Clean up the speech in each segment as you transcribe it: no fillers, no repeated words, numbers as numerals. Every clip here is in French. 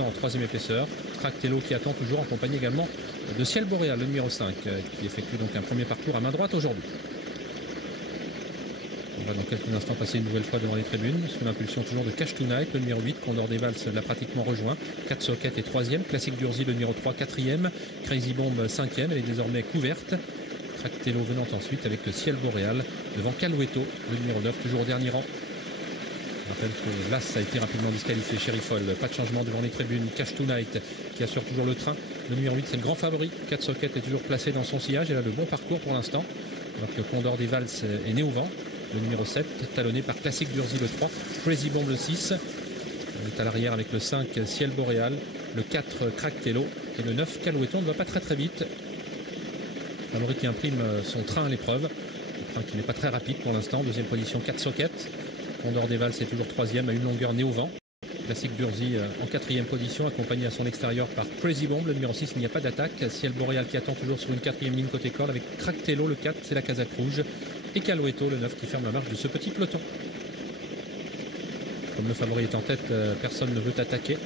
En troisième épaisseur, Tractello qui attend toujours en compagnie également de Ciel Boréal, le numéro 5, qui effectue donc un premier parcours à main droite aujourd'hui. On va dans quelques instants passer une nouvelle fois devant les tribunes, sous l'impulsion toujours de Cash Tonight, le numéro 8, Condor des Valses l'a pratiquement rejoint. 4 Socket est 3e, Classique d'Urzy, le numéro 3, 4e, Crazy Bomb 5e, elle est désormais couverte. Tractello venant ensuite avec Ciel Boréal devant Calueto, le numéro 9, toujours au dernier rang. Je rappelle que Las a été rapidement disqualifié, Sherifol, pas de changement devant les tribunes. Cash Tonight qui assure toujours le train. Le numéro 8 c'est le grand favori. 4 Socket est toujours placé dans son sillage, elle a le bon parcours pour l'instant. Donc le Condor des Valses est né au vent. Le numéro 7 talonné par Classique d'Urzy le 3, Crazy Bomb le 6. On est à l'arrière avec le 5 Ciel Boréal, le 4 Tractello et le 9 Calueto. On ne va pas très vite. Favori qui imprime son train à l'épreuve. Un train qui n'est pas très rapide pour l'instant. Deuxième position 4 Socket. Condor des Valses est toujours 3e à une longueur né au vent. Classique d'Urzy en 4e position, accompagné à son extérieur par Crazy Bomb, le numéro 6, il n'y a pas d'attaque. Ciel Boréal qui attend toujours sur une 4e ligne côté corde avec Tractello, le 4, c'est la casaque rouge. Et Calueto, le 9, qui ferme la marche de ce petit peloton. Comme le favori est en tête, personne ne veut attaquer.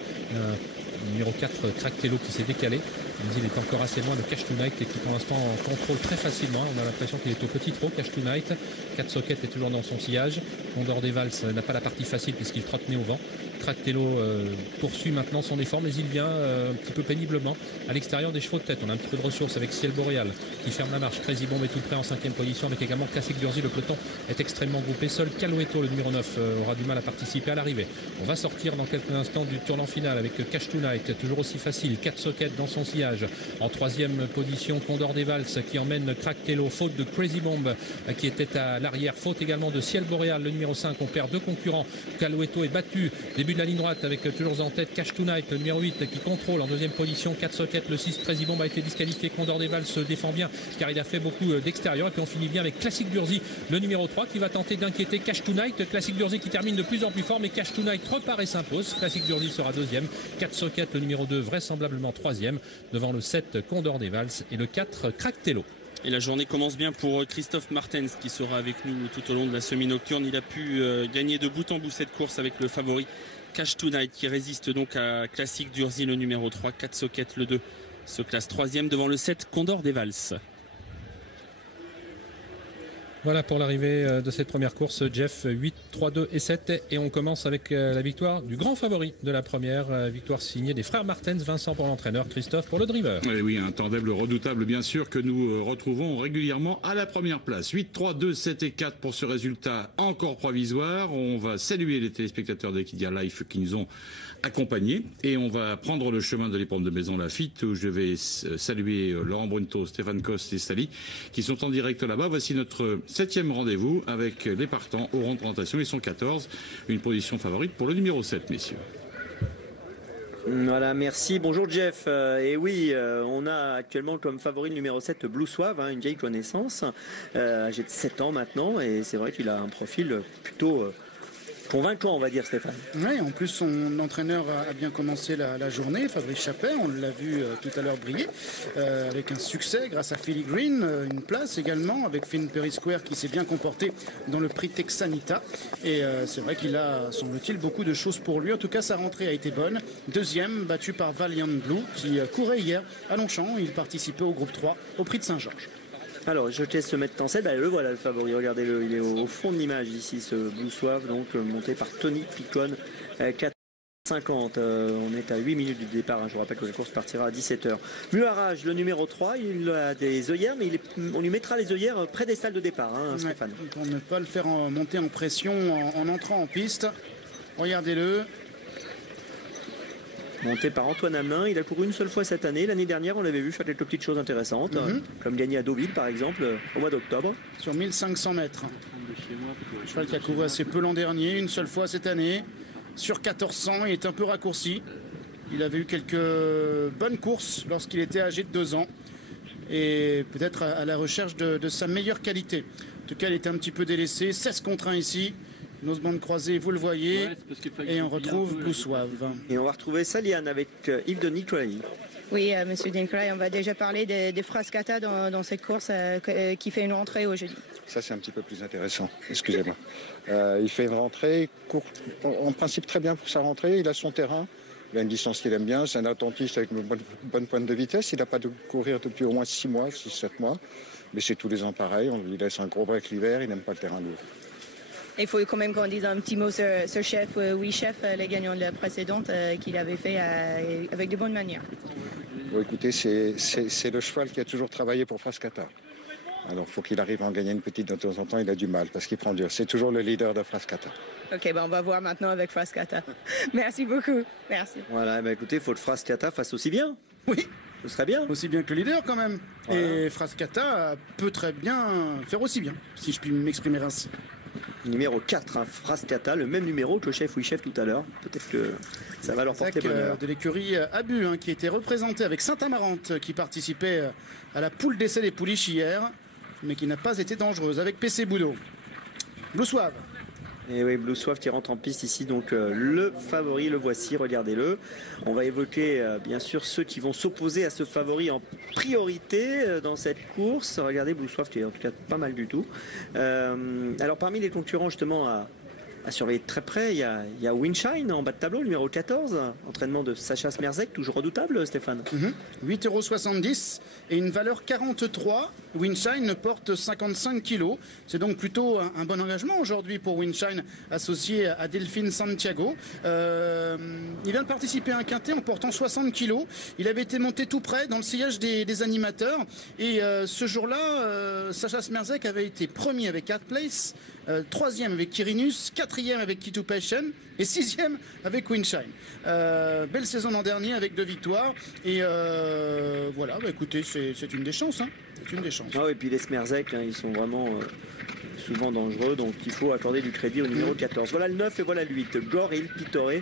Numéro 4, Tractello qui s'est décalé. Mais il est encore assez loin de Cash Tonight et qui pour l'instant contrôle très facilement. On a l'impression qu'il est au petit trot, Cash Tonight. 4 Socket est toujours dans son sillage. Condor des Valses n'a pas la partie facile puisqu'il trotte né au vent. Tractello poursuit maintenant son effort, mais il vient un petit peu péniblement à l'extérieur des chevaux de tête. On a un petit peu de ressources avec Ciel Boréal qui ferme la marche. Crazy Bomb est tout près en 5e position avec également Classique d'Urzy. Le peloton est extrêmement groupé. Seul Calueto, le numéro 9, aura du mal à participer à l'arrivée. On va sortir dans quelques instants du tournant final avec Cash Tonight, toujours aussi facile. 4 Socket dans son sillage. En 3e position, Condor des Valses qui emmène Tractello. Faute de Crazy Bomb qui était à l'arrière. Faute également de Ciel Boréal, le numéro 5. On perd 2 concurrents. Calueto est battu. Début de la ligne droite avec toujours en tête Cash Tonight, le numéro 8 qui contrôle en 2e position. 4 Socket, le 6 Crazy Bomb a été disqualifié. Condor des Valses se défend bien car il a fait beaucoup d'extérieur. Et puis on finit bien avec Classique d'Urzy, le numéro 3 qui va tenter d'inquiéter Cash Tonight. Classique d'Urzy qui termine de plus en plus fort, mais Cash Tonight repart et s'impose. Classique d'Urzy sera 2e. 4 Socket, le numéro 2 vraisemblablement 3e devant le 7 Condor des Valses et le 4 Tractello. Et la journée commence bien pour Christophe Martens qui sera avec nous tout au long de la semi-nocturne. Il a pu gagner de bout en bout cette course avec le favori Cash Tonight qui résiste donc à Classique d'Urzy, le numéro 3. 4 Socket, le 2 se classe 3e devant le 7 Condor des Valses. Voilà pour l'arrivée de cette première course, Jeff, 8, 3, 2 et 7. Et on commence avec la victoire du grand favori de la première, victoire signée des frères Martens, Vincent pour l'entraîneur, Christophe pour le driver. Oui, un tandem redoutable bien sûr que nous retrouvons régulièrement à la première place. 8, 3, 2, 7 et 4 pour ce résultat encore provisoire. On va saluer les téléspectateurs d'Equidia Life qui nous ont accompagnés et on va prendre le chemin de l'hippodrome de Maison Lafitte où je vais saluer Laurent Brunto, Stéphane Coste et Sally qui sont en direct là-bas. Voici notre 7e rendez-vous avec les partants au rang de présentation. Ils sont 14. Une position favorite pour le numéro 7, messieurs. Voilà, merci. Bonjour Jeff. Et oui, on a actuellement comme favori le numéro 7, Blue Suave, une vieille connaissance, âgé de 7 ans maintenant. Et c'est vrai qu'il a un profil plutôt convaincant, on va dire, Stéphane. Oui, en plus son entraîneur a bien commencé la journée, Fabrice Chappet, on l'a vu tout à l'heure briller, avec un succès grâce à Philly Green, une place également avec Finn Perry Square qui s'est bien comporté dans le prix Texanita. Et c'est vrai qu'il a, semble-t-il, beaucoup de choses pour lui. En tout cas, sa rentrée a été bonne. 2e, battu par Valiant Blue qui courait hier à Longchamp. Il participait au groupe 3 au prix de Saint-Georges. Alors, je te laisse se mettre en scène. Le voilà, le favori. Regardez-le, il est au fond de l'image ici, ce Blue Suave, donc monté par Tony Picon, 4,50. On est à 8 minutes du départ. Je vous rappelle que la course partira à 17h. Muharrage, le numéro 3, il a des œillères, mais on lui mettra les œillères près des stalles de départ, Stéphane. Pour ne pas le faire monter en pression en entrant en piste. Regardez-le. Monté par Antoine Hamelin, il a couru une seule fois cette année. L'année dernière, on l'avait vu faire quelques petites choses intéressantes, comme gagner à Deauville par exemple, au mois d'octobre. Sur 1500 mètres. Cheval qui a couru assez peu l'an dernier, une seule fois cette année. Sur 1400, il est un peu raccourci. Il avait eu quelques bonnes courses lorsqu'il était âgé de 2 ans. Et peut-être à la recherche de sa meilleure qualité. En tout cas, il était un petit peu délaissé. 16 contre 1 ici. Nos bandes croisées, vous le voyez, et on retrouve Blue Suave. Et on va retrouver Saliane avec Yves de Nicolai. Oui, Monsieur Dinkley, on va déjà parler des Frascata dans cette course qui fait une rentrée au jeudi. Ça, c'est un petit peu plus intéressant, excusez-moi. Il fait une rentrée, court en principe très bien pour sa rentrée, il a son terrain. Il a une distance qu'il aime bien. C'est un attentiste avec une bonne pointe de vitesse. Il n'a pas de courir depuis au moins 6 mois, 6-7 mois. Mais c'est tous les ans pareil. On lui laisse un gros break l'hiver. Il n'aime pas le terrain lourd. Il faut quand même qu'on dise un petit mot sur Chef, oui Chef, les gagnants de la précédente qu'il avait fait avec de bonnes manières. Bon, écoutez, c'est le cheval qui a toujours travaillé pour Frascata. Alors, il faut qu'il arrive à en gagner une petite de temps en temps. Il a du mal parce qu'il prend dur. C'est toujours le leader de Frascata. Ok, on va voir maintenant avec Frascata. Merci beaucoup. Merci. Voilà, écoutez, il faut que Frascata fasse aussi bien. Oui, Ce serait bien. aussi bien que le leader quand même. Voilà. Et Frascata peut très bien faire aussi bien, si je puis m'exprimer ainsi. Numéro 4, hein, Frascata, le même numéro que le chef, oui chef tout à l'heure. Peut-être que ça va leur porter bonheur. De l'écurie Abu, qui était représenté avec Saint-Amarante, qui participait à la poule d'essai des pouliches hier, mais qui n'a pas été dangereuse, avec PC Boudot. Blue Suave. Et oui, Blue Suave qui rentre en piste ici, donc le favori, le voici, regardez-le. On va évoquer bien sûr ceux qui vont s'opposer à ce favori en priorité dans cette course. Regardez Blue Suave qui est en tout cas pas mal du tout. Alors parmi les concurrents justement à surveiller de très près, il y a Windshine en bas de tableau, numéro 14, entraînement de Sacha Smerzek, toujours redoutable Stéphane. 8,70 € et une valeur 43. Windshine porte 55 kg. C'est donc plutôt un bon engagement aujourd'hui pour Windshine, associé à Delphine Santiago. Il vient de participer à un quintet en portant 60 kg. Il avait été monté tout près dans le sillage des animateurs. Et ce jour-là, Sacha Smerzek avait été premier avec Art Place, troisième avec Quirinus, quatrième avec Key to Passion et sixième avec Windshine. Belle saison l'an dernier avec 2 victoires. Et voilà, écoutez, c'est une des chances. C'est une des chances. Ah oui, et puis les Smerzek, ils sont vraiment souvent dangereux, donc il faut accorder du crédit au numéro 14. Voilà le 9 et voilà le 8. Gore et Il Pittore.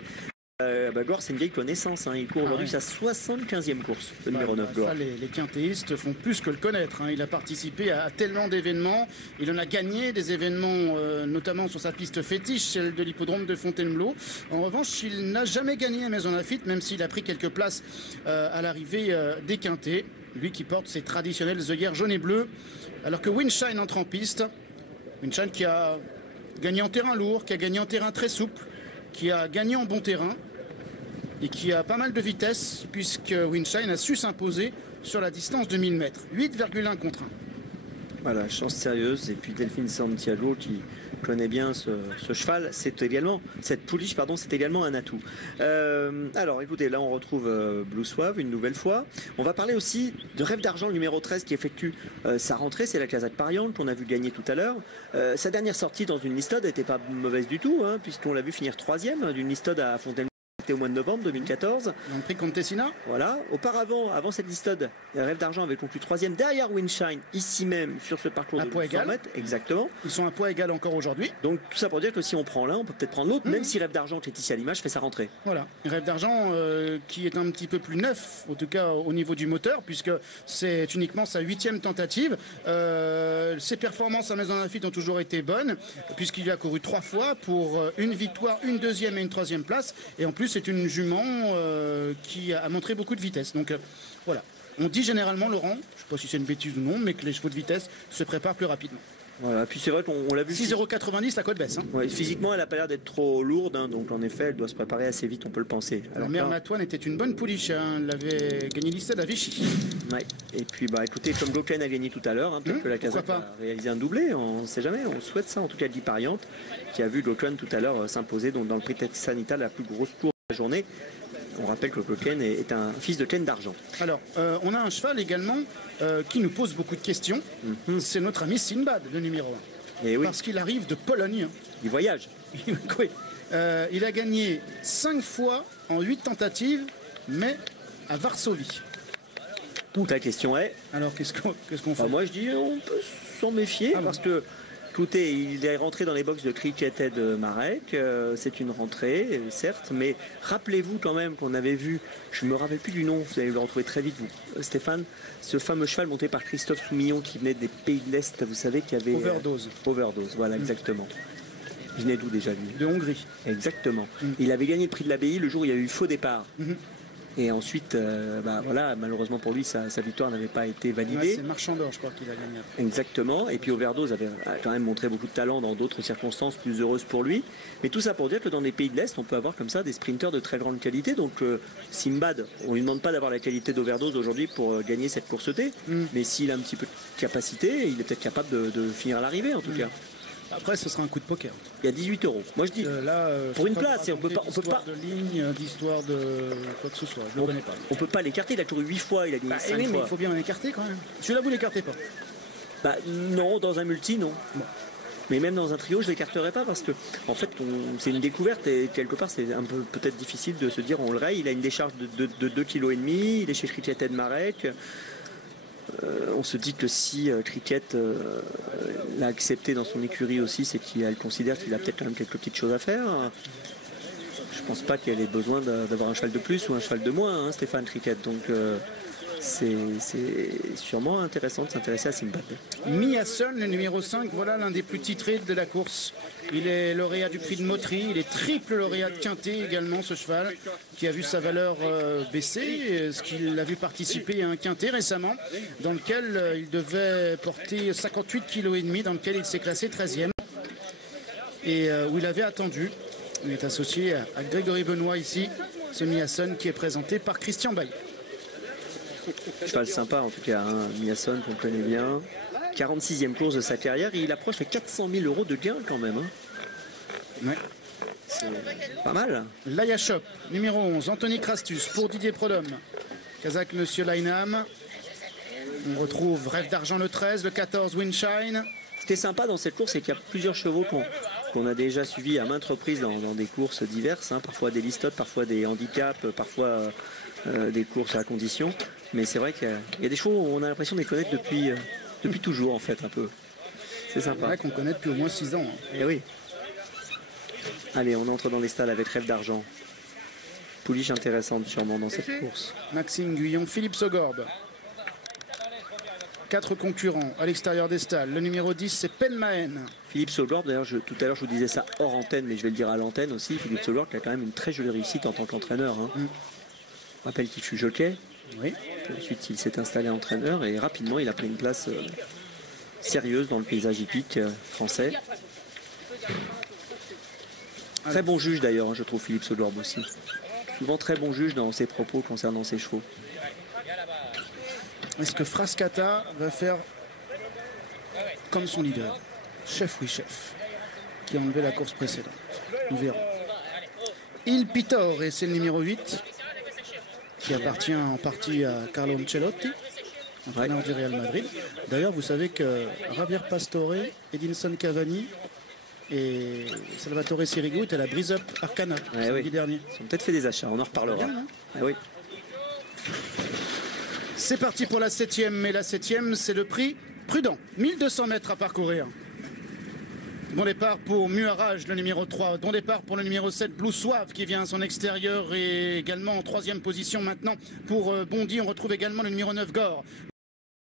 Gore, c'est une vieille connaissance. Il court aujourd'hui sa 75e course, le numéro 9, Gore. Ça, les quintéistes font plus que le connaître. Il a participé à tellement d'événements. Il en a gagné des événements, notamment sur sa piste fétiche, celle de l'hippodrome de Fontainebleau. En revanche, il n'a jamais gagné à Maison-Lafitte, même s'il a pris quelques places à l'arrivée des quintés. Lui qui porte ses traditionnelles œillères jaunes et bleues. Alors que Windshine entre en piste. Windshine qui a gagné en terrain lourd, qui a gagné en terrain très souple, qui a gagné en bon terrain et qui a pas mal de vitesse puisque Windshine a su s'imposer sur la distance de 1000 mètres. 8,1 contre 1. Voilà, chance sérieuse. Et puis Delphine Santiago qui connaît bien ce cheval. Cette pouliche, c'est également un atout. Alors écoutez, là on retrouve Blue Suave une nouvelle fois. On va parler aussi de Rêve d'Argent, le numéro 13 qui effectue sa rentrée. C'est la Casette Pariante qu'on a vu gagner tout à l'heure. Sa dernière sortie dans une listode n'était pas mauvaise du tout, puisqu'on l'a vu finir 3e d'une listode à Fontainebleau. C'était au mois de novembre 2014. On a pris Contessina. Voilà. Auparavant, avant cette listode, Rêve d'Argent avait conclu 3e derrière Windshine, ici même, sur ce parcours à de poids 100 égal. mètres. Exactement. Ils sont à poids égal encore aujourd'hui. Donc tout ça pour dire que si on prend l'un, on peut peut-être prendre l'autre, même si Rêve d'Argent, qui est ici à l'image, fait sa rentrée. Voilà. Rêve d'Argent qui est un petit peu plus neuf, en tout cas au niveau du moteur, puisque c'est uniquement sa 8e tentative. Ses performances à Maison-Lafitte ont toujours été bonnes, puisqu'il a couru 3 fois pour une victoire, une 2e et une 3e place. Et en plus, c'est une jument qui a montré beaucoup de vitesse. Donc voilà. On dit généralement, Laurent, je ne sais pas si c'est une bêtise ou non, mais que les chevaux de vitesse se préparent plus rapidement. Voilà, puis c'est vrai qu'on l'a vu. 6,90 € la côte baisse. Ouais, physiquement, elle n'a pas l'air d'être trop lourde, donc en effet, elle doit se préparer assez vite, on peut le penser. Alors Mère Matoine était une bonne pouliche, elle avait gagné l'Istade à Vichy. Ouais. Et puis écoutez, Tom Glocken a gagné tout à l'heure, peut-être que la Casette a réalisé un doublé, on ne sait jamais, on souhaite ça, en tout cas Guy Pariante, qui a vu Glocken tout à l'heure s'imposer dans le prix Sanita, la plus grosse course de la journée. On rappelle que Glocken est un fils de Ken d'Argent. Alors, on a un cheval également qui nous pose beaucoup de questions. C'est notre ami Sinbad, le numéro 1. Et oui. Parce qu'il arrive de Pologne. Il voyage. Oui. Il a gagné 5 fois en 8 tentatives, mais à Varsovie. Donc la question est... Alors, qu'est-ce qu'on fait? Moi, je dis on peut s'en méfier, parce que... Écoutez, il est rentré dans les box de Cricket de Marek, c'est une rentrée, certes, mais rappelez-vous quand même qu'on avait vu, je ne me rappelle plus du nom, vous allez le retrouver très vite, vous, Stéphane, ce fameux cheval monté par Christophe Soumillon qui venait des pays de l'Est, vous savez, qui avait... Overdose. Overdose, voilà, exactement. Il venait d'où déjà, lui? De Hongrie. Exactement. Il avait gagné le prix de l'abbaye le jour où il y a eu faux départ. Et ensuite, voilà, malheureusement pour lui, sa victoire n'avait pas été validée. Ouais, c'est Marchand d'Or, je crois, qu'il a gagné. Exactement. Et puis Overdose avait quand même montré beaucoup de talent dans d'autres circonstances plus heureuses pour lui. Mais tout ça pour dire que dans les pays de l'Est, on peut avoir comme ça des sprinteurs de très grande qualité. Donc Simbad, on lui demande pas d'avoir la qualité d'Overdose aujourd'hui pour gagner cette course T. Mais s'il a un petit peu de capacité, il est peut-être capable de finir à l'arrivée en tout cas. Après, ce sera un coup de poker. Il y a 18 €. Moi, je dis, pour une place, on peut pas. De ligne, d'histoire de quoi que ce soit. Je ne le connais pas. On peut pas l'écarter. Il a couru 8 fois, il a gagné 5 fois. Oui, mais il faut bien l'écarter quand même. Celui-là, vous l'écartez pas? Non, dans un multi, non. Bon. Mais même dans un trio, je l'écarterai pas parce que, en fait, c'est une découverte et quelque part, c'est un peu peut-être difficile de se dire on le raye. Il a une décharge de 2,5 kg. Il est chez Cricket Marek. On se dit que si Cricket l'a accepté dans son écurie aussi, c'est qu'elle considère qu'il a peut-être quand même quelques petites choses à faire. Je pense pas qu'elle ait besoin d'avoir un cheval de plus ou un cheval de moins, hein, Stéphane Cricket. Donc c'est sûrement intéressant de s'intéresser à Simbad. Miasson, le numéro 5, voilà l'un des plus titrés de la course. Il est lauréat du prix de Mottry, il est triple lauréat de Quintet également, ce cheval, qui a vu sa valeur baisser, ce qu'il a vu participer à un Quintet récemment, dans lequel il devait porter 58,5 kg, dans lequel il s'est classé 13e, et où il avait attendu. Il est associé à Grégory Benoît ici, ce Miasson qui est présenté par Christian Bailly. Cheval sympa en tout cas, hein. Miasson qu'on connaît bien. 46e course de sa carrière et il approche les 400 000 € de gains quand même. Hein. Ouais. C'est pas mal. Laia Shop, numéro 11, Anthony Crastus pour Didier Prodhomme. Kazakh Monsieur Lainam. On retrouve Rêve d'Argent le 13, le 14 Windshine. Ce qui est sympa dans cette course, c'est qu'il y a plusieurs chevaux qu'on a déjà suivis à maintes reprises dans des courses diverses. Hein. Parfois des listotes, parfois des handicaps, parfois des courses à condition. Mais c'est vrai qu'il y a des chevaux où on a l'impression de les connaître depuis toujours en fait un peu. C'est sympa. C'est vrai qu'on connaît depuis au moins 6 ans. Hein. Et oui. Allez, on entre dans les stalles avec Rêve d'Argent. Pouliche intéressante sûrement dans cette course. Maxime Guyon, Philippe Sogorbe. 4 concurrents à l'extérieur des stalles. Le numéro 10, c'est Penmaen. Philippe Sogorbe, d'ailleurs, tout à l'heure, je vous disais ça hors antenne, mais je vais le dire à l'antenne aussi. Philippe Sogorbe qui a quand même une très jolie réussite en tant qu'entraîneur. Hein. On rappelle qu'il fut jockey. Oui. Ensuite, il s'est installé entraîneur et rapidement, il a pris une place sérieuse dans le paysage hippique français. Très bon juge d'ailleurs, hein, je trouve Philippe Sogorbe aussi. Souvent très bon juge dans ses propos concernant ses chevaux. Est-ce que Frascata va faire comme son leader, Chef oui chef, qui a enlevé la course précédente? Nous verrons. Il Pitor, et c'est le numéro 8, qui appartient en partie à Carlo Ancelotti, entraîneur du Real Madrid. D'ailleurs, vous savez que Javier Pastore, Edinson Cavani et Salvatore Sirigu étaient à la Breeze Up Arcana samedi dernier. Ils ont peut-être fait des achats, on en reparlera. Bien, hein. Oui. C'est parti pour la 7e, mais la 7e, c'est le prix Prudent. 1200 mètres à parcourir. Bon départ pour Muarage, le numéro 3. Bon départ pour le numéro 7, Blue Suave, qui vient à son extérieur et également en 3e position maintenant pour Bondy. On retrouve également le numéro 9, Gore.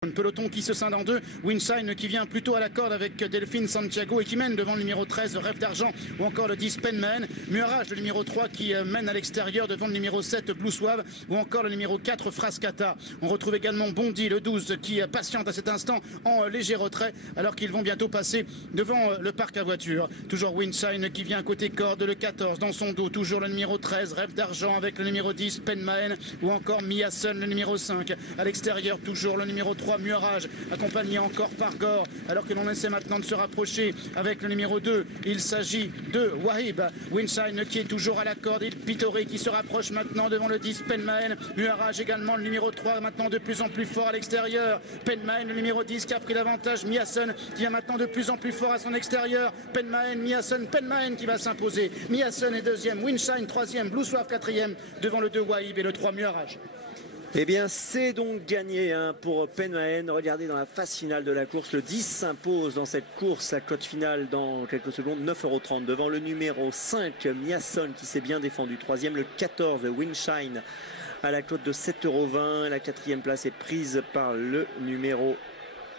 Un peloton qui se scinde en deux. Windshine qui vient plutôt à la corde avec Delphine Santiago et qui mène devant le numéro 13, Rêve d'Argent, ou encore le 10, Penman. Muarage, le numéro 3 qui mène à l'extérieur devant le numéro 7, Blue Suave, ou encore le numéro 4, Frascata. On retrouve également Bondy, le 12, qui patiente à cet instant en léger retrait alors qu'ils vont bientôt passer devant le parc à voitures. Toujours Windshine qui vient à côté corde, le 14 dans son dos. Toujours le numéro 13, Rêve d'Argent avec le numéro 10, Penman, ou encore Miasson, le numéro 5. À l'extérieur, toujours le numéro 3, Muarage, accompagné encore par Gore, alors que l'on essaie maintenant de se rapprocher avec le numéro 2. Il s'agit de Wahib. Windshine qui est toujours à la corde. Il Pitoré qui se rapproche maintenant devant le 10, Penmaen. Muarage également, le numéro 3, maintenant de plus en plus fort à l'extérieur. Penmaen, le numéro 10 qui a pris l'avantage. Miasson qui vient maintenant de plus en plus fort à son extérieur. Penmaen, Miasson, Penmaen qui va s'imposer. Miasson est 2e, Windshine 3e, Blue Suave 4e, devant le 2 Wahib et le 3 Muarage. Eh bien, c'est donc gagné pour Penmaen. Regardez dans la phase finale de la course, le 10 s'impose dans cette course. La cote finale dans quelques secondes, 9,30 € devant le numéro 5, Miasson, qui s'est bien défendu. 3e, le 14, Windshine, à la cote de 7,20 €. La 4e place est prise par le numéro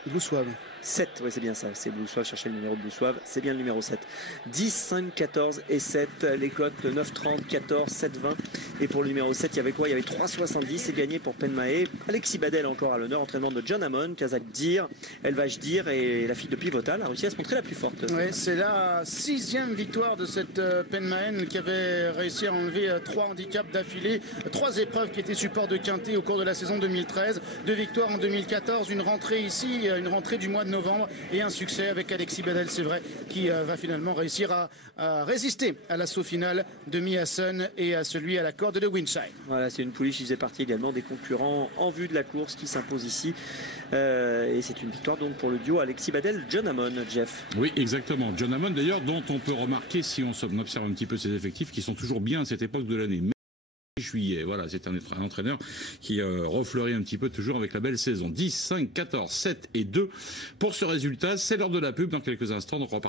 Blue Suave. 7, ouais, c'est bien ça, c'est Blue Suave, cherchez le numéro de Blue Suave, c'est bien le numéro 7. 10, 5, 14 et 7, les cotes 9, 30, 14, 7, 20. Et pour le numéro 7, il y avait quoi? Il y avait 3,70, c'est gagné pour Penmae. Alexis Badel encore à l'honneur, entraînement de John Hammond, Kazakh Dir, Elvage Dir et la fille de Pivotal a réussi à se montrer la plus forte. Ouais, c'est la 6e victoire de cette Penmaen qui avait réussi à enlever 3 handicaps d'affilée, 3 épreuves qui étaient support de quintet au cours de la saison 2013, 2 victoires en 2014, une rentrée ici, une rentrée du mois de novembre et un succès avec Alexis Badel, c'est vrai, qui va finalement réussir à résister à l'assaut final de Miasson et à celui à la corde de Winshine. Voilà, c'est une pouliche qui faisait partie également des concurrents en vue de la course qui s'impose ici. Et c'est une victoire donc pour le duo Alexis Badel, John Hammond, Jeff. Oui, exactement. John Hammond d'ailleurs, dont on peut remarquer, si on observe un petit peu ses effectifs, qui sont toujours bien à cette époque de l'année. Juillet, voilà, c'est un entraîneur qui refleurit un petit peu toujours avec la belle saison. 10, 5, 14, 7 et 2 pour ce résultat. C'est l'heure de la pub dans quelques instants, donc on repart.